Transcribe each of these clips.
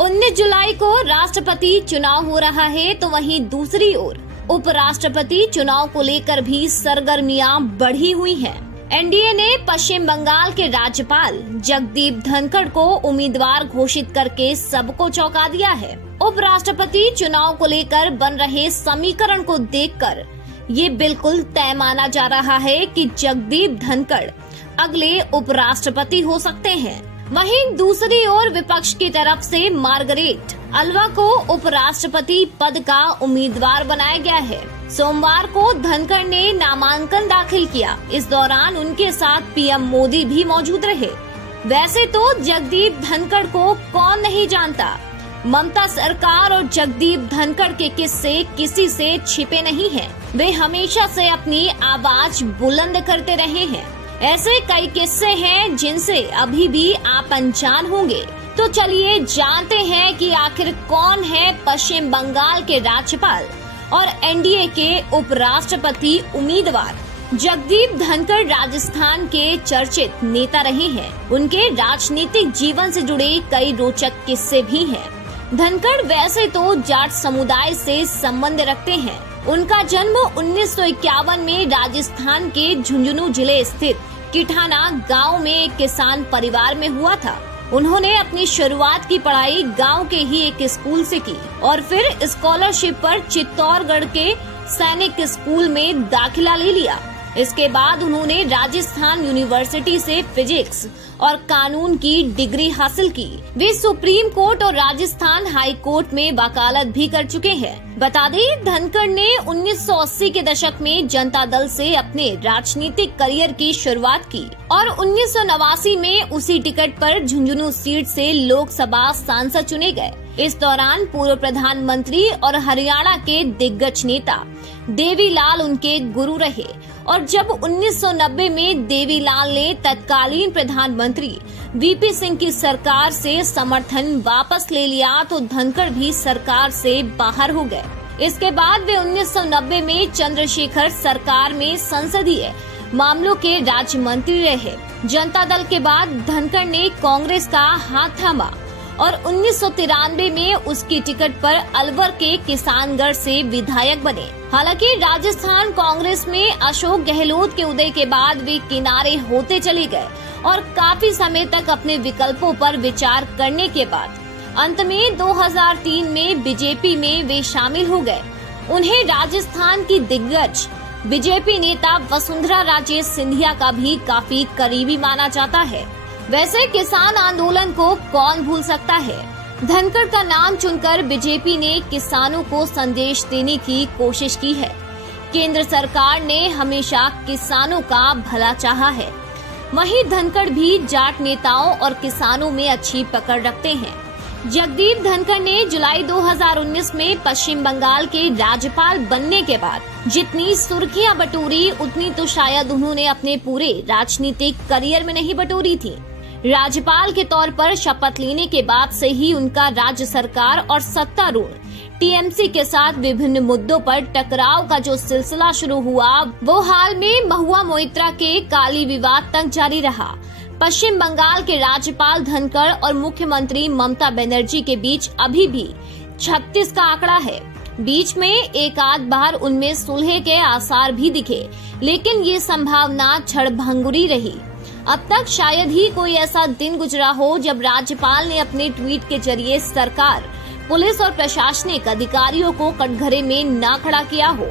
19 जुलाई को राष्ट्रपति चुनाव हो रहा है, तो वहीं दूसरी ओर उपराष्ट्रपति चुनाव को लेकर भी सरगर्मियां बढ़ी हुई हैं। एनडीए ने पश्चिम बंगाल के राज्यपाल जगदीप धनखड़ को उम्मीदवार घोषित करके सबको चौंका दिया है। उपराष्ट्रपति चुनाव को लेकर बन रहे समीकरण को देखकर ये बिल्कुल तय माना जा रहा है कि जगदीप धनखड़ अगले उपराष्ट्रपति हो सकते हैं। वहीं दूसरी ओर विपक्ष की तरफ से मार्गरेट अल्वा को उपराष्ट्रपति पद का उम्मीदवार बनाया गया है। सोमवार को धनखड़ ने नामांकन दाखिल किया। इस दौरान उनके साथ पीएम मोदी भी मौजूद रहे। वैसे तो जगदीप धनखड़ को कौन नहीं जानता। ममता सरकार और जगदीप धनखड़ के किस्से किसी से छिपे नहीं हैं। वे हमेशा से अपनी आवाज बुलंद करते रहे हैं। ऐसे कई किस्से हैं जिनसे अभी भी आप अनजान होंगे। तो चलिए जानते हैं कि आखिर कौन है पश्चिम बंगाल के राज्यपाल और एनडीए के उपराष्ट्रपति उम्मीदवार। जगदीप धनखड़ राजस्थान के चर्चित नेता रहे हैं। उनके राजनीतिक जीवन से जुड़े कई रोचक किस्से भी हैं। धनखड़ वैसे तो जाट समुदाय से संबंध रखते हैं। उनका जन्म 1951 में राजस्थान के झुंझुनू जिले स्थित किठाना गांव में एक किसान परिवार में हुआ था। उन्होंने अपनी शुरुआत की पढ़ाई गांव के ही एक स्कूल से की और फिर स्कॉलरशिप पर चित्तौड़गढ़ के सैनिक स्कूल में दाखिला ले लिया। इसके बाद उन्होंने राजस्थान यूनिवर्सिटी से फिजिक्स और कानून की डिग्री हासिल की। वे सुप्रीम कोर्ट और राजस्थान हाई कोर्ट में वकालत भी कर चुके हैं। बता दें, धनखड़ ने 1980 के दशक में जनता दल से अपने राजनीतिक करियर की शुरुआत की और 1989 में उसी टिकट पर झुंझुनू सीट से लोकसभा सांसद चुने गए। इस दौरान पूर्व प्रधानमंत्री और हरियाणा के दिग्गज नेता देवीलाल उनके गुरु रहे और जब 1990 में देवीलाल ने तत्कालीन प्रधानमंत्री वीपी सिंह की सरकार से समर्थन वापस ले लिया तो धनखड़ भी सरकार से बाहर हो गए। इसके बाद वे 1990 में चंद्रशेखर सरकार में संसदीय मामलों के राज्य मंत्री रहे। जनता दल के बाद धनखड़ ने कांग्रेस का हाथ थामा और 1993 में उसकी टिकट पर अलवर के किसानगढ़ से विधायक बने। हालांकि राजस्थान कांग्रेस में अशोक गहलोत के उदय के बाद वे किनारे होते चले गए और काफी समय तक अपने विकल्पों पर विचार करने के बाद अंत में 2003 में बीजेपी में वे शामिल हो गए। उन्हें राजस्थान की दिग्गज बीजेपी नेता वसुंधरा राजे सिंधिया का भी काफी करीबी माना जाता है। वैसे किसान आंदोलन को कौन भूल सकता है। धनखड़ का नाम चुनकर बीजेपी ने किसानों को संदेश देने की कोशिश की है। केंद्र सरकार ने हमेशा किसानों का भला चाहा है। वहीं धनखड़ भी जाट नेताओं और किसानों में अच्छी पकड़ रखते हैं। जगदीप धनखड़ ने जुलाई 2019 में पश्चिम बंगाल के राज्यपाल बनने के बाद जितनी सुर्खियां बटोरी उतनी तो शायद उन्होंने अपने पूरे राजनीतिक करियर में नहीं बटोरी थी। राज्यपाल के तौर पर शपथ लेने के बाद से ही उनका राज्य सरकार और सत्तारूढ़ टीएमसी के साथ विभिन्न मुद्दों पर टकराव का जो सिलसिला शुरू हुआ वो हाल में महुआ मोइत्रा के काली विवाद तक जारी रहा। पश्चिम बंगाल के राज्यपाल धनखड़ और मुख्यमंत्री ममता बनर्जी के बीच अभी भी 36 का आंकड़ा है। बीच में एक आध बार उनमें सुलह के आसार भी दिखे, लेकिन ये संभावना क्षणभंगुरी रही। अब तक शायद ही कोई ऐसा दिन गुजरा हो जब राज्यपाल ने अपने ट्वीट के जरिए सरकार, पुलिस और प्रशासनिक अधिकारियों को कटघरे में ना खड़ा किया हो,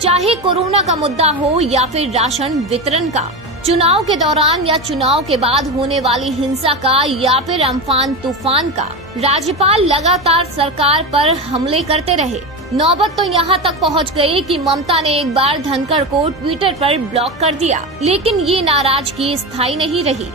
चाहे कोरोना का मुद्दा हो या फिर राशन वितरण का, चुनाव के दौरान या चुनाव के बाद होने वाली हिंसा का या फिर अम्फान तूफान का। राज्यपाल लगातार सरकार पर हमले करते रहे। नौबत तो यहाँ तक पहुँच गई कि ममता ने एक बार धनखड़ को ट्विटर पर ब्लॉक कर दिया, लेकिन ये नाराजगी स्थायी नहीं रही।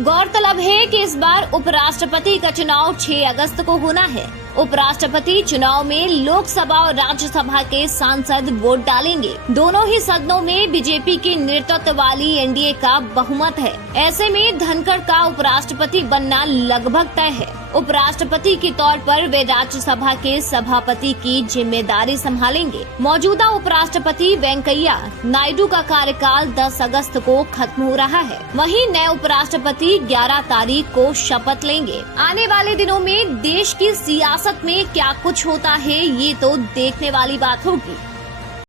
गौरतलब है कि इस बार उपराष्ट्रपति का चुनाव 6 अगस्त को होना है। उपराष्ट्रपति चुनाव में लोकसभा और राज्यसभा के सांसद वोट डालेंगे। दोनों ही सदनों में बीजेपी के नेतृत्व वाली एनडीए का बहुमत है। ऐसे में धनखड़ का उपराष्ट्रपति बनना लगभग तय है। उपराष्ट्रपति के तौर पर वे राज्यसभा के सभापति की जिम्मेदारी संभालेंगे। मौजूदा उपराष्ट्रपति वेंकैया नायडू का कार्यकाल 10 अगस्त को खत्म हो रहा है। वहीं नए उपराष्ट्रपति 11 तारीख को शपथ लेंगे। आने वाले दिनों में देश की सियासत में क्या कुछ होता है, ये तो देखने वाली बात होगी।